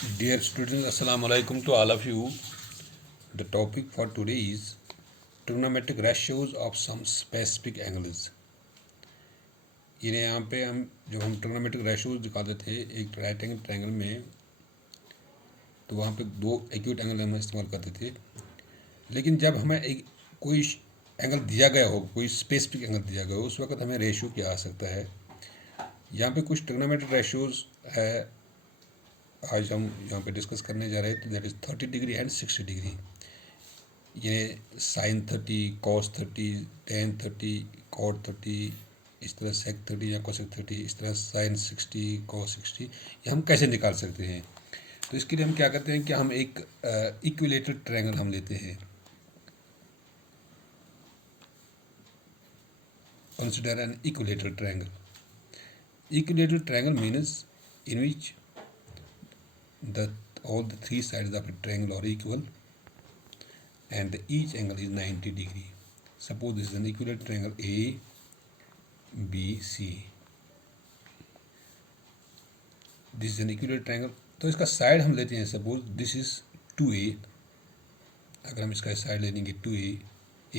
Dear students, Assalamu alaikum to all of you. The topic for today is trigonometric ratios of some specific angles. यहाँ पे हम trigonometric ratios दिखाते थे एक right angle triangle में, तो वहाँ पे दो एक्यूट एंगल हम इस्तेमाल करते थे। लेकिन जब हमें एक कोई एंगल दिया गया हो, कोई स्पेसिफिक एंगल दिया गया हो, उस वक्त हमें रेशियो क्या आ सकता है। यहाँ पे कुछ ट्रिग्नोमेट्रिक रेशियोज है आज हम यहाँ पे डिस्कस करने जा रहे हैं। तो that is 30 degree and 60 degree. ये साइन 30, कॉस 30, टेन 30, कॉट 30, इस तरह सेक 30 या कोसेक 30, इस तरह साइन 60, कॉस 60, ये हम कैसे निकाल सकते हैं। तो इसके लिए हम क्या करते हैं कि हम एक इक्विलेटरल ट्रायंगल हम लेते हैं। Consider an equilateral triangle. Equilateral triangle means in which all the three sides of a triangle are equal and each angle is 90 degree. Suppose this is an equilateral triangle A, B, C. This is an equilateral triangle. तो इसका side हम लेते हैं. Suppose this is 2A. अगर हम इसका side ले लेंगे 2A,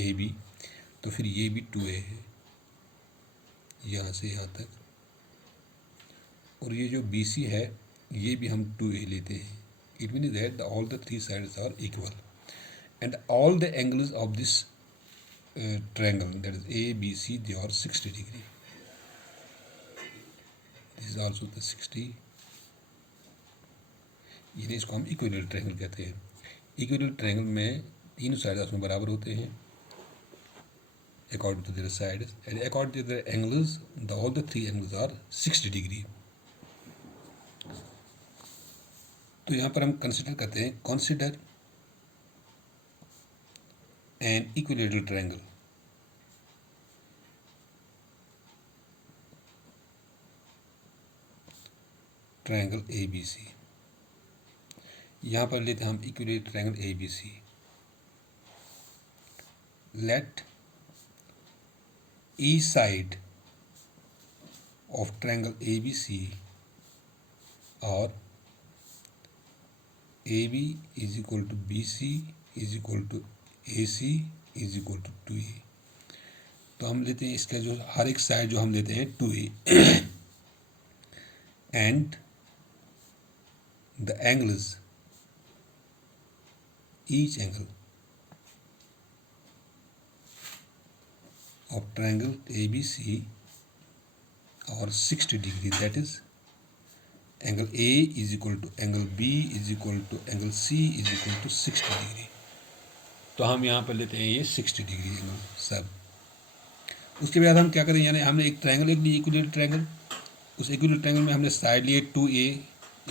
AB, तो फिर ये भी 2A है यहाँ से यहाँ तक, और ये जो BC है ये भी हम 2A लेते हैं. It mean that all the three sides are equal and all the angles of this triangle, that is A, B, C, they are 60 degree. This is also the 60. ये इसको हम इक्विलेटरल ट्रायंगल कहते हैं. Equilateral triangle में तीनों side उसमें बराबर होते हैं according to their sides, and according to their angles, all the three angles are 60 degree. तो यहाँ पर हम कंसिडर करते हैं, consider an equilateral triangle. Triangle ABC. यहाँ पर लेते हैं हम equilateral triangle ABC. Let each side of triangle ABC or AB is equal to BC is equal to AC is equal to 2A. तो हम लेते हैं इसका जो हर एक साइड जो हम लेते हैं 2A and the angles, each angle of triangle ABC or 60 degree, that is angle A is equal to angle B is equal to angle C is equal to 60 degree. तो हम यहाँ पर लेते हैं ये 60 डिग्री एंगल सब. उसके बाद हम क्या करें, यानी हमने एक ट्रायंगल एक ली इक्विलेटरल ट्रायंगल. उस इक्विलेटरल ट्रायंगल में हमने साइड लिए 2A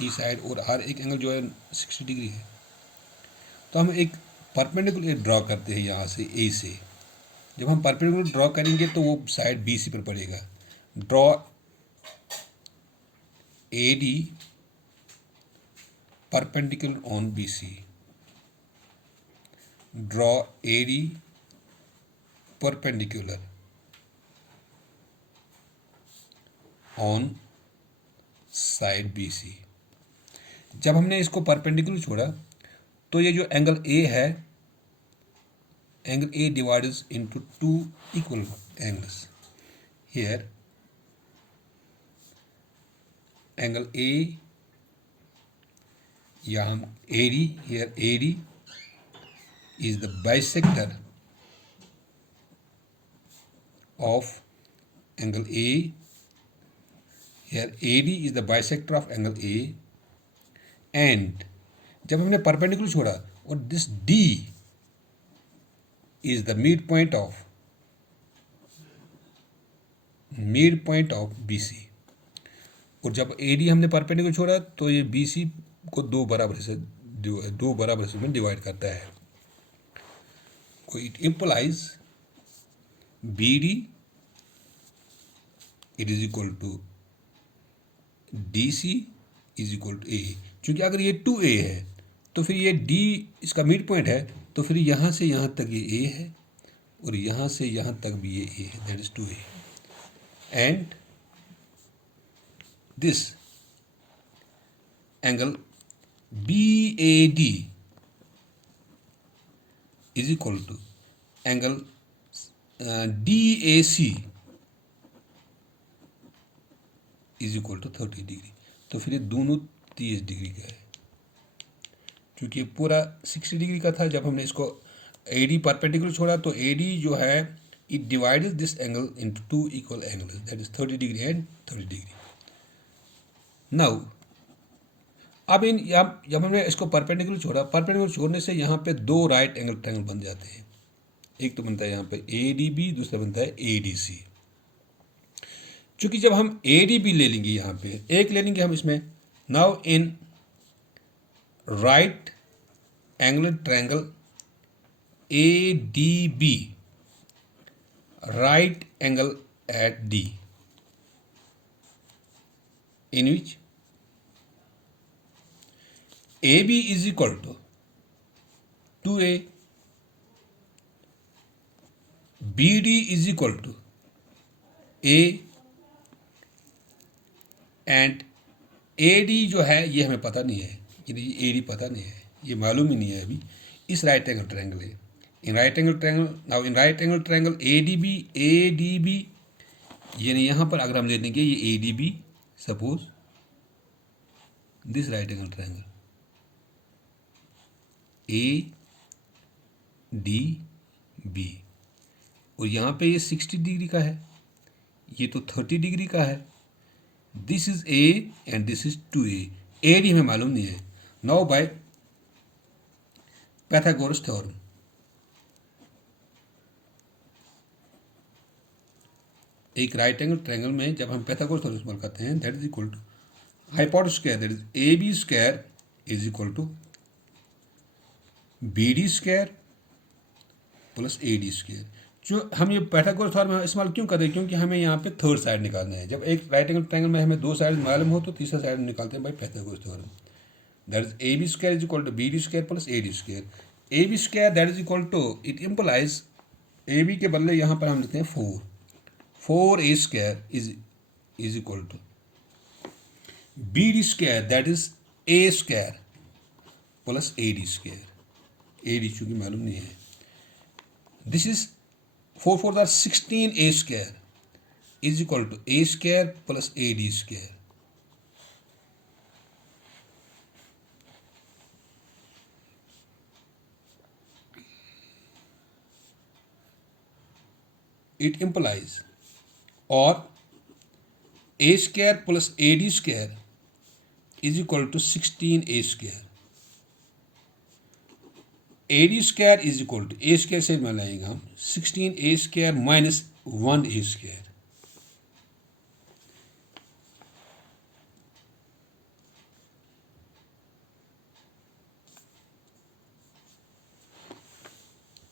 ई साइड, और हर एक एंगल जो है 60 डिग्री है. तो हम एक परपेंडिकुलर ड्रॉ करते हैं यहाँ से A से. जब हम परपेंडिकुलर ड्रॉ करेंगे तो वो साइड BC पर पड़ेगा. Draw AD perpendicular on BC. Draw AD perpendicular on side BC. जब हमने इसको परपेंडिकुलर छोड़ा तो ये जो एंगल A है, angle A divides into two equal angles. Here angle A, या हम AD, here AD is the bisector of angle A. Here AD is the bisector of angle A, and जब हमने perpendicular छोड़ा, और this D is the midpoint of BC. और जब AD हमने perpendicular छोड़ा तो ये BC को दो बराबर हिस्से में डिवाइड करता है. It implies BD it is equal to DC is equal to A. क्योंकि अगर ये 2A है तो फिर ये D इसका मिड पॉइंट है, तो फिर यहाँ से यहाँ तक ये A है और यहाँ से यहाँ तक भी ये A है, that is 2A. And this angle BAD is equal to angle DAC is equal to 30 degree. तो फिर ये दोनों 30 डिग्री का है, क्योंकि पूरा 60 डिग्री का था। जब हमने इसको AD परपेंडिकुलर छोड़ा तो AD जो है it divides this angle into two equal angles, that is 30 degree and 30 degree. Now अब जब हमने इसको परपेंडिकुलर छोड़ा, परपेंडिकुलर छोड़ने से यहाँ पे दो राइट एंगल ट्रायंगल बन जाते हैं। एक तो बनता है यहाँ पे ADB, दूसरा बनता है ADC। क्योंकि जब हम ADB ले लेंगे, यहाँ पे एक ले लेंगे हम इसमें, now in right angular triangle ADB, right angle at D, in which AB is equal to 2A, BD is equal to A, and AD जो है ये हमें पता नहीं है, ये AD पता नहीं है, ये मालूम ही नहीं है अभी। इस राइट एंगल ट्रायंगल है, इन right angle triangle, now in right angle triangle ADB, यानी यहाँ पर अगर हम ले लेंगे ये ADB, suppose this right angle triangle ADB, और यहाँ पे ये 60 डिग्री का है, ये तो 30 डिग्री का है। This is A and this is 2A। AD हमें मालूम नहीं है। नाउ बाय पाइथागोरस थ्योरम, एक राइट एंगल ट्रायंगल में जब हम पाइथागोरस थ्योरम इस्तेमाल करते हैं, that is equal to hypotenuse square, that is AB square is equal to BD square plus AD square. जो हम ये पाइथागोरस थ्योरम इस्तेमाल क्यों करते हैं, क्योंकि हमें यहाँ पे थर्ड साइड निकालना है। जब एक राइट एंगल ट्रायंगल में हमें दो साइड मालूम हो तो तीसरा साइड निकालते हैं by Pythagoras theorem, that is AB square is equal to BD square plus AD square. AB square that is equal to, it implies AB के बदले यहाँ पर हम लिखते हैं 4A square is equal to BD square that is A square plus AD square. AD चूंकि मालूम नहीं है, this is 4 4 are 16A square is equal to A square plus AD square. It implies और A square plus AD square is equal to 16A square. AD square is equal to A square से मिलाएंगे हम 16A square minus 1A square.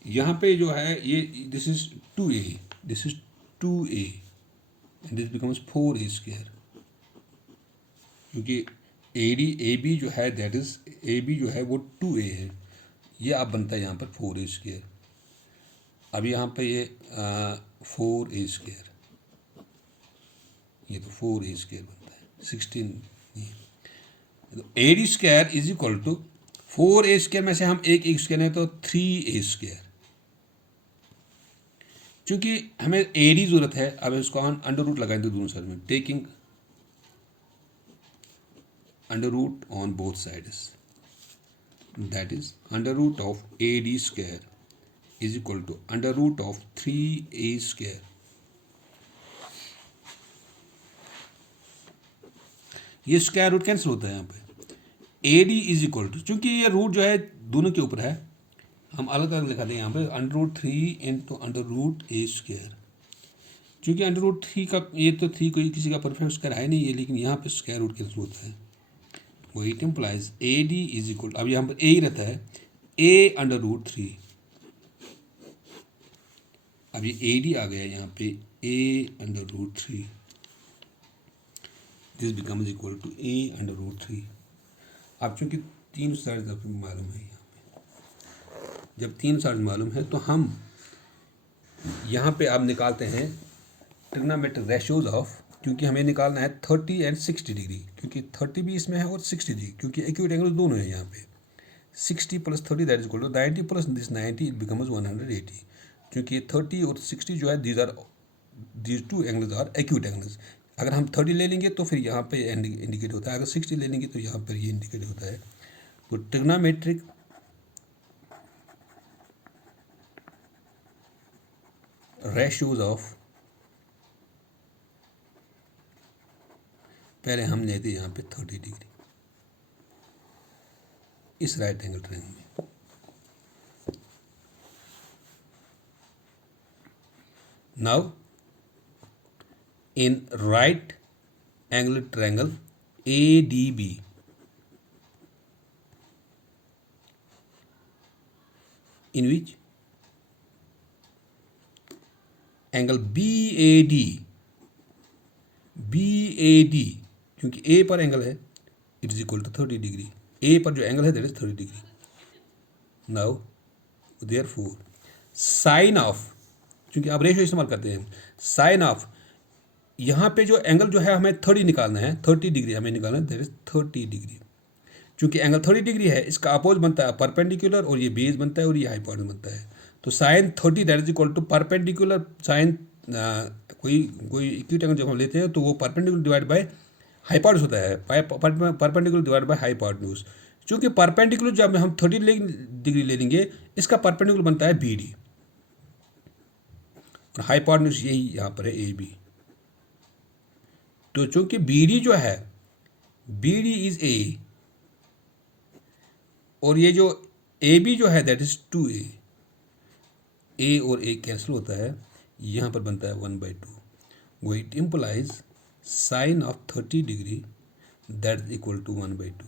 यहाँ पे जो है ये this is 2A, this is 2A and this becomes 4A square, क्योंकि AB जो है दैट इज AB जो है वो 2A है, ये अब बनता है यहाँ पर 4A स्क्वायर। अब यहाँ पे ये 4A स्क्वायर, ये तो 4A स्क्वायर बनता है, 16 नहीं। तो AD square is equal to 4A square में से हम एक स्क्वायर है तो 3A स्क्वायर। चूंकि हमें AD जरूरत है, अब इसको हम अंडर रूट लगाएंगे दोनों साइड में, taking under root on both sides, that is under root of AD square is equal to under root of 3A square। ये स्क्वायर रूट कैंसिल होता है यहाँ पे। AD इज इक्वल टू, चूंकि ये रूट जो है दोनों के ऊपर है, हम अलग अलग लिखा दें यहाँ पे under root 3 into under root A square. चूंकि अंडर रूट 3 का ये तो 3 कोई किसी का परफेक्ट स्क्वायर है नहीं है, लेकिन यहाँ पे स्क्वायर रूट कैंसिल होता है, वो it implies AD is equal, अब यहाँ पर A ही रहता है, A अंडर रूट 3। अब ये AD आ गया यहाँ पे A under root 3, this becomes equal to A under root 3। अब चूंकि तीन साइड आपको मालूम है, यहाँ पे जब तीन साइड मालूम है तो हम यहाँ पे अब निकालते हैं ट्रिग्नोमेट्रिक रेशियोज ऑफ क्योंकि हमें निकालना है 30 एंड 60 डिग्री, क्योंकि 30 भी इसमें है और 60 डिग्री, क्योंकि एक्यूट एंगल दोनों है यहाँ पे। 60 plus 30 that is equal to 90 plus this 90 it becomes 180, क्योंकि 30 और 60 जो है these two angles are acute angles. अगर हम 30 ले लेंगे तो फिर यहाँ पे इंडिकेट होता है, अगर 60 ले लेंगे तो यहाँ पर ये इंडिकेट होता है। तो ट्रिग्नोमेट्रिक रेशियोज ऑफ, पहले हम लेते यहाँ पे 30 डिग्री इस राइट एंगल ट्रायंगल में। Now in right angle triangle ADB, in which angle BAD, क्योंकि A पर एंगल है it is equal to 30 degree, A पर जो एंगल है that is 30 degree. Now therefore sine of, क्योंकि आप रेशियो इस्तेमाल करते हैं, साइन ऑफ यहाँ पे जो एंगल जो है हमें 30 निकालना है, 30 डिग्री हमें निकालना है, दैट इज 30 डिग्री। चूंकि एंगल 30 डिग्री है, इसका अपोज बनता है परपेंडिकुलर और ये बेस बनता है और ये हाइपोटेन्यूज बनता है। तो sine 30 that is equal to perpendicular sine, कोई एक्यूट एंगल जब हम लेते हैं तो वो परपेंडिकुलर डिवाइड बाय हाइपोटेन्यूज होता है, परपेंडिकुलर डिवाइड बाय हाइपोटेन्यूज। चूंकि परपेंडिकुलर जब हम 30 डिग्री ले लेंगे, इसका परपेंडिकुलर बनता है BD और हाइपोटेन्यूज यही यहाँ पर है AB। तो चूंकि BD जो है, BD इज A और ये जो AB जो है दैट इज 2A, A और A कैंसिल होता है, यहाँ पर बनता है 1/2। वो it implies sine of 30 degree that is equal to 1/2।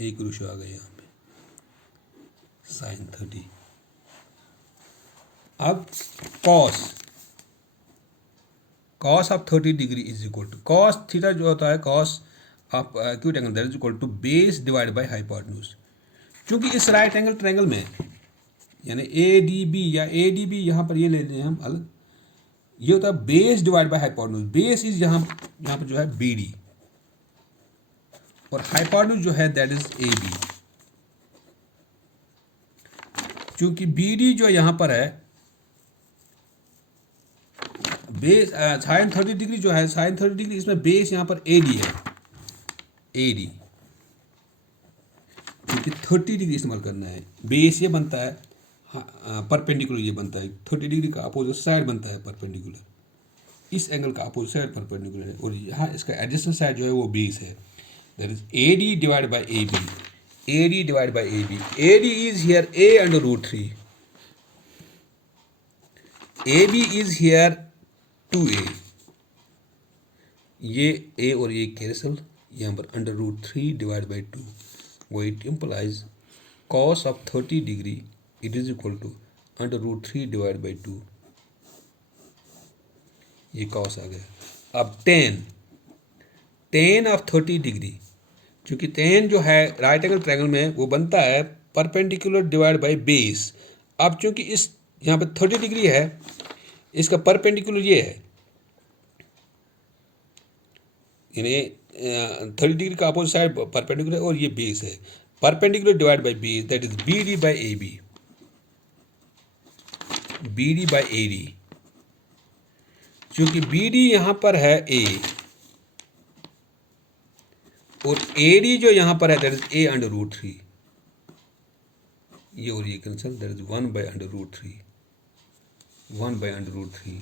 एक रेशियो आ गया यहाँ पे साइन 30। अब cos of 30 degree is equal to cos theta जो होता है, cos of acute angle that is equal to base divide by hypotenuse. क्योंकि इस राइट एंगल ट्रायंगल में यानी ADB या ADB यहाँ पर ये ले लें हम अलग, ये होता है base divide by hypotenuse. Base is यहाँ पर जो है BD और हाइपोटेन्यूज जो है दैट इज AB। क्योंकि BD जो यहाँ पर है बेस, साइन 30 डिग्री जो है, साइन 30 डिग्री इसमें बेस यहाँ पर AD है, AD, क्योंकि 30 डिग्री इस्तेमाल करना है। बेस ये बनता है परपेंडिकुलर, ये बनता है 30 डिग्री का अपोजिट साइड बनता है परपेंडिकुलर, इस एंगल का अपोजिट साइड परपेंडिकुलर है और यहाँ इसका एडजेसेंट साइड जो है वो बेस है, that is AD divide by AB। AD divide by AB, AD is here A under root 3, AB is here 2A, ये A और A कैंसल, यहाँ पर अंडर रूट 3 डिवाइड बाई 2। वो it implies cos of 30 degree it is equal to under root 3 divide by 2। ये cos आ गया। अब tan of 30 degree, क्योंकि टेन जो है राइट एंगल ट्रायंगल में वो बनता है परपेंडिकुलर डिवाइड बाई बेस। अब चूंकि इस यहाँ पे 30 डिग्री है, इसका परपेंडिकुलर ये है, यानी 30 डिग्री का अपोजिट साइड परपेंडिकुलर और ये बेस है, perpendicular divide by base that is BD by AB, BD by AD। क्योंकि BD यहाँ पर है A और AD जो यहाँ पर है that is A under root 3, ये और ये cancel, that is 1 by under root 3, 1 by under root 3।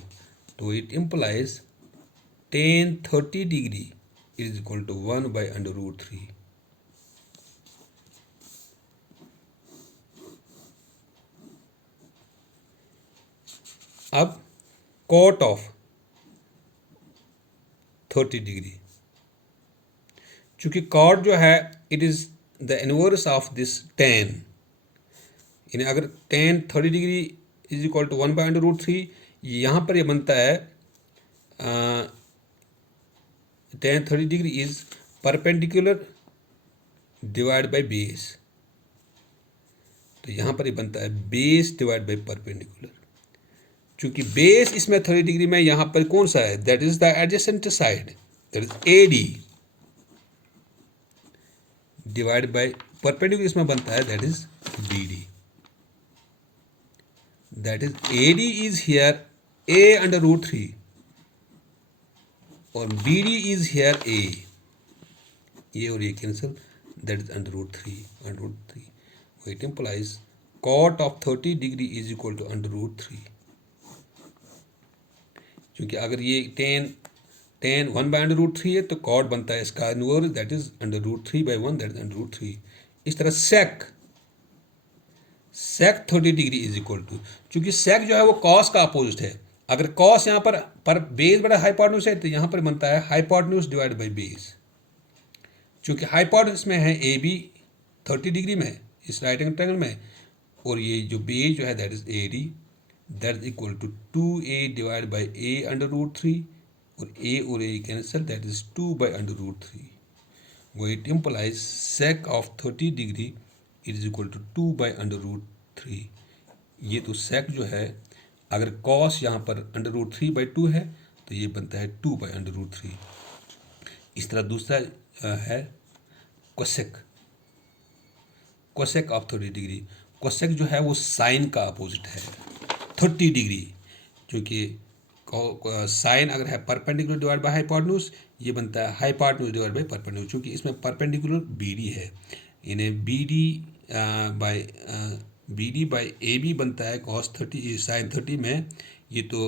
तो it implies tan 30 degree is equal to 1 by under root 3। अब कॉट ऑफ 30 डिग्री, चूंकि कॉट जो है it is the inverse of this tan, यानी अगर tan 30 degree is equal to 1 by under root 3, यहाँ पर ये बनता है tan 30 degree is perpendicular divide by base, तो यहाँ पर ये बनता है बेस डिवाइड बाय परपेंडिकुलर। चूंकि बेस इसमें 30 डिग्री में, यहाँ पर कौन सा है, that is the adjacent side, that is A D divide by perpendicular इसमें बनता है that is B D, that is A D is here A under root 3 और B D is here A, ये और ये cancel, that is under root 3 it implies cot of 30 degree is equal to under root 3, क्योंकि अगर ये tan 1 by under root 3 है तो cot बनता है इसका inverse, that is under root 3 by 1, that is under root 3। इस तरह sec 30 degree is equal to, चूंकि sec जो है वो cos का अपोजिट है, अगर cos यहाँ पर बेस बड़ा हाइपोटेन्यूज है तो यहाँ पर बनता है हाइपोटेन्यूज डिवाइड बाई बेस, चूंकि हाइपोटेन्यूज में है ए बी 30 डिग्री में इस राइट एंगल ट्रायंगल में, और ये जो बेस जो है that is A D, that is equal to 2a divide by A under root 3 और A cancel, that is 2 by under root 3, वो it implies sec of 30 degree is equal to 2 by under root 3। ये तो sec जो है, अगर cos यहाँ पर under root 3 by 2 है तो ये बनता है 2 बाई अंडर रूट 3। इस तरह दूसरा है cosec ऑफ 30 डिग्री, cosec जो है वो साइन का अपोजिट है 30 डिग्री, क्योंकि साइन अगर है परपेंडिकुलर डिवाइड बाय हाइपोटेन्यूज, ये बनता है हाइपोटेन्यूज डिवाइड बाय परपेंडिकुलर, क्योंकि इसमें परपेंडिकुलर बी डी है, इन्हें B D by A B बनता है cos 30 साइन 30 में, ये तो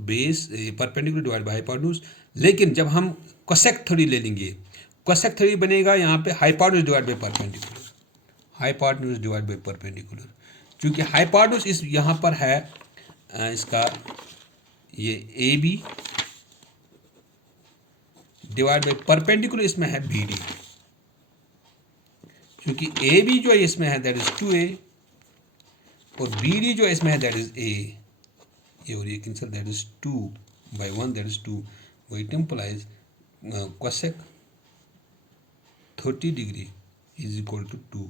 base perpendicular divide by hypotenuse. लेकिन जब हम cosec 30 ले लेंगे, cosec 30 बनेगा यहाँ पे hypotenuse divide by perpendicular, hypotenuse divide by perpendicular, क्योंकि हाइपोटेन्यूज इस यहाँ पर है इसका ये A B divide by perpendicular इसमें है बी डी, क्योंकि ए बी जो है इसमें है दैट इज 2a और बी डी जो है इसमें है दैट इज a, ये और ये cancel, that is 2 by 1, that is 2, वो it implies cosec 30 degree is equal to 2,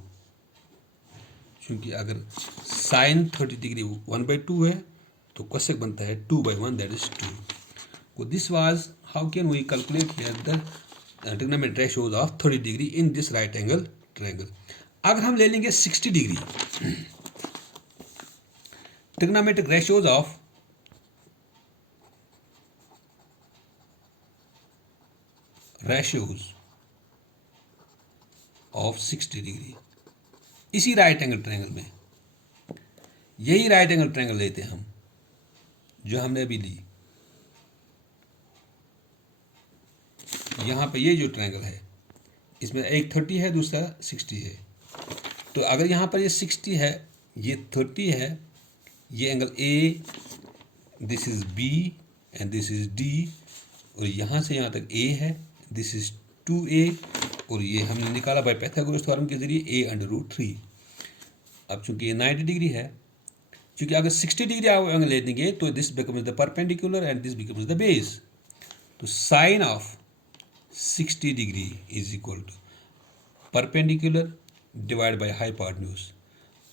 क्योंकि अगर साइन 30 डिग्री 1 बाई 2 है तो cosec बनता है 2 by 1, that is 2। So this was how can we calculate here the trigonometric ratios of 30 degree in this right angle triangle। अगर हम ले लेंगे 60 degree trigonometric ratios of 60 degree इसी राइट एंगल ट्रायंगल में, यही राइट एंगल ट्रायंगल लेते हैं हम जो हमने अभी ली, यहाँ पे ये जो ट्रायंगल है इसमें एक 30 है दूसरा 60 है, तो अगर यहाँ पर ये 60 है ये 30 है, ये angle A, this is B and this is D, और यहाँ से यहाँ तक ए है, दिस इज 2a और ये हमने निकाला बाय पाइथागोरस थ्योरम के जरिए a अंडर रूट 3। अब चूंकि ये 90 डिग्री है, क्योंकि अगर 60 डिग्री आप एंगल ले देंगे तो this becomes the perpendicular and this becomes the base, तो sine of 60 degree is equal to perpendicular divide by hypotenuse,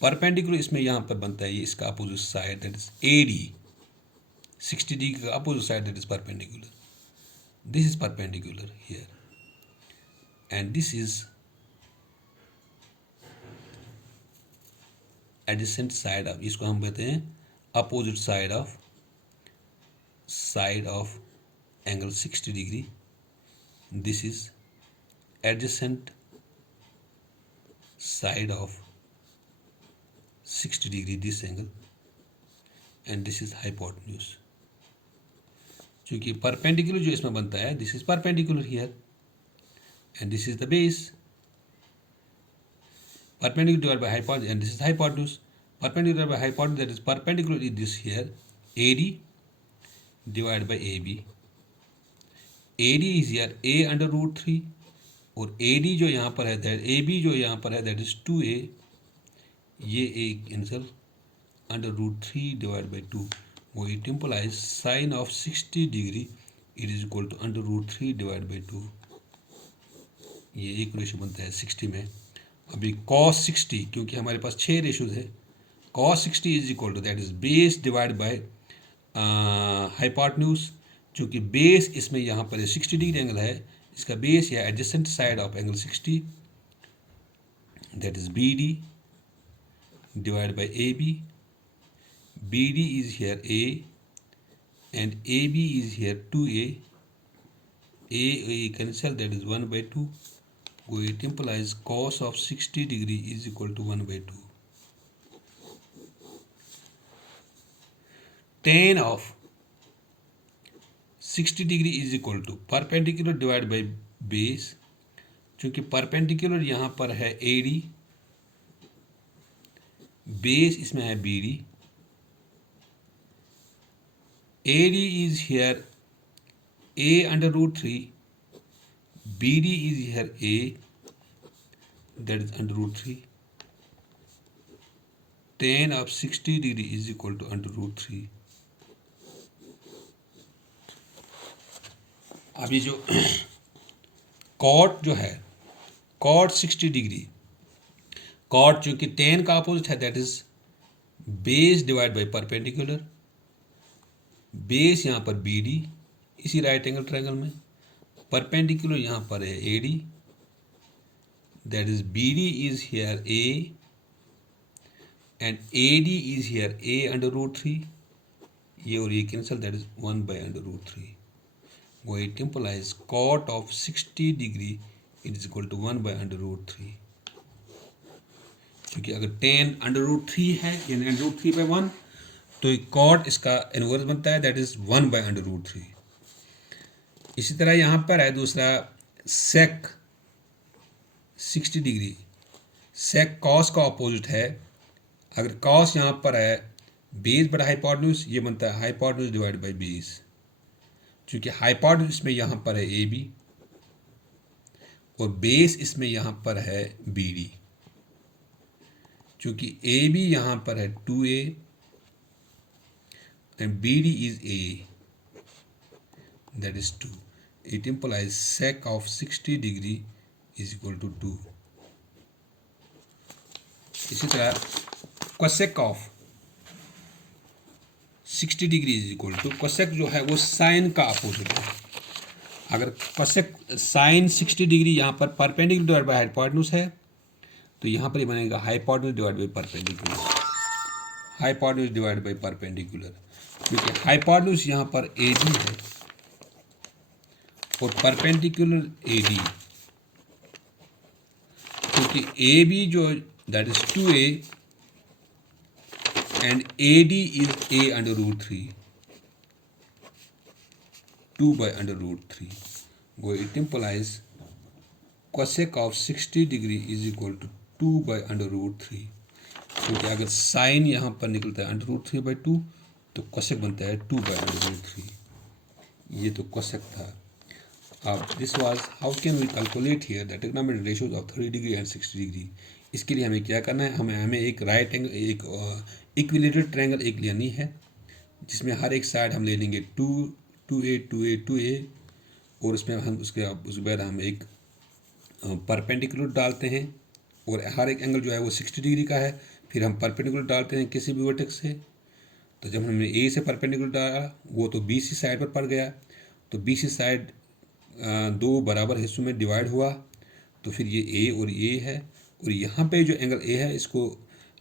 perpendicular इसमें यहाँ पर बनता है ये इसका opposite side that is A D, 60 degree का opposite side that is perpendicular, this is perpendicular here and this is adjacent side of, इसको हम कहते हैं opposite side of angle 60 degree, this is adjacent side of 60 degree this angle and this is hypotenuse, क्योंकि perpendicular जो इसमें बनता है this is perpendicular here and this is the base, perpendicular divided by hypotenuse and this is hypotenuse, perpendicular divided by hypotenuse that is perpendicular is this here AD divided by AB, AD is here a under root 3 और AD जो यहाँ पर है that AB जो यहाँ पर है that is 2a, ये एक cancel under root 3 divide by 2, वो it implies sine of 60 degree it is equal to under root 3 divide by 2, ये एक रेशो बनता है 60 में। अभी cos 60, क्योंकि हमारे पास 6 रेशोज है, cos 60 is equal to that is base divide by hypotenuse, चूँकि बेस इसमें यहाँ पर 60 डिग्री एंगल है, इसका बेस या adjacent side of angle 60, that is B D divided by AB. BD is here A and AB is here 2A. A cancel, that is 1 by 2. So it implies cos of 60 degree is equal to 1 by 2. Tan of 60 degree is equal to perpendicular divided by base. चूँकि perpendicular यहाँ पर है AD, base इसमें है B D, A D is here A under root 3, B D is here A, that is under root 3. tan of 60 degree is equal to under root 3. अब ये जो cot जो है, कॉट 60 डिग्री, कॉट चूंकि tan का opposite है, that is base divide by perpendicular. Base यहाँ पर बी डी इसी राइट एंगल ट्रायंगल में, परपेंडिकुलर यहाँ पर है ए D, that is B D is here A and A D is here A under root 3. ये और ये cancel, that is 1 by under root 3. वो it implies cot of 60 degree it is equal to 1 by under root 3. क्योंकि अगर tan under root 3 है यानी under root 3 by 1, तो cot इसका इनवर्स बनता है, that is 1 by under root 3. इसी तरह यहाँ पर है दूसरा सेक 60 डिग्री. सेक कॉस का अपोजिट है. अगर कॉस यहाँ पर है बेस बटा हाइपोटेन्यूज, ये बनता है हाइपोटेन्यूज डिवाइड बाई बेस. चूँकि हाइपोटेन्यूज इसमें यहाँ पर है ए बी और बेस इसमें यहाँ पर है बी डी. चूँकि ए बी यहाँ पर है 2A and B D is A, that is 2. It implies sec of 60 degree is equal to 2. इसी तरह cosec of 60 degree is equal to, cosec जो है वो साइन का अपोजिट है. अगर cosec साइन 60 डिग्री यहाँ पर परपेंडिकुलर डिवाइड बाय हाइपोटेन्यूज है, तो यहाँ पर ये बनेगा hypotenuse divide by perpendicular. Hypotenuse divide by perpendicular, क्योंकि हाइपोटेन्यूज यहाँ पर ए डी है और परपेंडिकुलर ए डी, क्योंकि ए बी जो that is 2A and A D is A under root 3, 2 by under root 3. वो it implies cosec of 60 degree is equal to 2 by under root 3. क्योंकि अगर sign यहाँ पर निकलता है अंडर रूट 3 बाई 2, तो cosec बनता है 2 बाई अंडर रूट 3. ये तो cosec था. अब this was how can we calculate here the trigonometric ratios of 30 degree and 60 degree. इसके लिए हमें क्या करना है, हमें एक राइट एंगल, एक इक्विलेटरल ट्रायंगल एक लेनी है, जिसमें हर एक साइड हम ले लेंगे 2A और उसमें हम उसके बाद हम एक परपेंडिकुलर डालते हैं और हर एक एंगल जो है वो 60 डिग्री का है. फिर हम परपेंडिकुलर डालते हैं किसी भी वर्टेक्स से. तो जब हमने ए से परपेंडिकुलर डाला, वो तो बी सी साइड पर पड़ गया, तो बी सी साइड 2 बराबर हिस्सों में डिवाइड हुआ, तो फिर ये ए और ये है, और यहाँ पे जो एंगल ए है इसको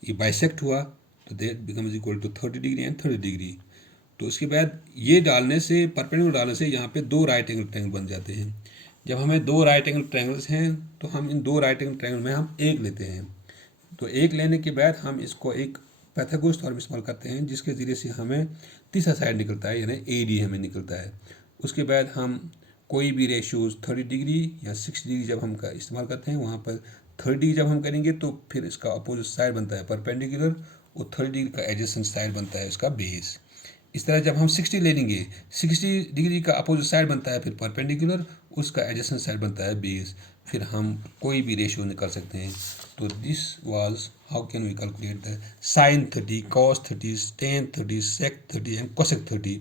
ये बाइसेक्ट हुआ, तो that becomes equal to 30 degree and 30 degree. तो उसके बाद ये डालने से, परपेंडिकुलर डालने से यहाँ पे 2 राइट एंगल ट्रायंगल बन जाते हैं. जब हमें 2 राइट एंगल ट्रायंगल्स हैं, तो हम इन 2 राइट एंगल ट्रायंगल में हम एक लेते हैं. तो एक लेने के बाद हम इसको एक पैथागोरस थ्योरम इस्तेमाल करते हैं, जिसके ज़रिए से हमें तीसरा साइड निकलता है, यानी ए डी हमें निकलता है. उसके बाद हम कोई भी रेशियोज 30 डिग्री या 60 डिग्री जब हम का इस्तेमाल करते हैं, वहाँ पर 30 डिग्री जब हम करेंगे तो फिर इसका अपोजिट साइड बनता है परपेंडिकुलर, और 30 डिग्री का एडजेसेंट साइड बनता है इसका बेस. इस तरह जब हम 60 ले लेंगे, 60 डिग्री का अपोजिट साइड बनता है फिर परपेंडिकुलर, उसका एडजेसेंट साइड बनता है बेस. फिर हम कोई भी रेशियो निकाल सकते हैं. तो this was how can we calculate the sine 30, cos 30, tan 30, sec 30 and cosec 30.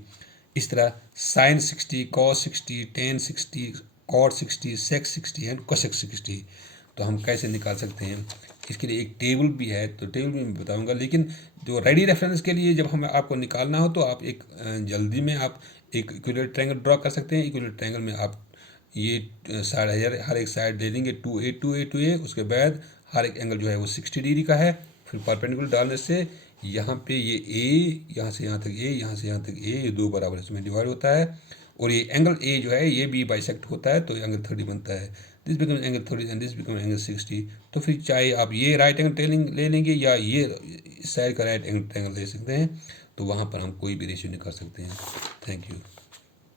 इस तरह sine 60, cos 60, tan 60, cot 60, sec 60 and cosec 60. तो हम कैसे निकाल सकते हैं, इसके लिए एक टेबल भी है, तो टेबल भी मैं बताऊंगा। लेकिन जो रेडी रेफरेंस के लिए जब हमें आपको निकालना हो तो आप एक जल्दी में आप एक इक्विलेटरल ट्रायंगल ड्रॉ कर सकते हैं। इक्विलेटरल ट्रायंगल में आप ये साइड हर एक साइड ले लेंगे 2a 2a 2a, उसके बाद हर एक एंगल जो है वो 60 डिग्री का है। फिर परपेंडिकुलर डालने से यहाँ पे ये a, यहाँ से यहाँ तक a, यहाँ से यहाँ तक a, ये दो बराबर इसमें डिवाइड होता है, और ये एंगल a जो है ये भी बाइसेक्ट होता है, तो एंगल 30 बनता है। This become angle 30 and this become angle 60। तो फिर चाहे आप ये राइट एंगल ट्रायंगल ले लेंगे या ये इस साइड का राइट एंगल ट्रायंगल ले सकते हैं, तो वहाँ पर हम कोई भी रेशियो निकाल सकते हैं। Thank you.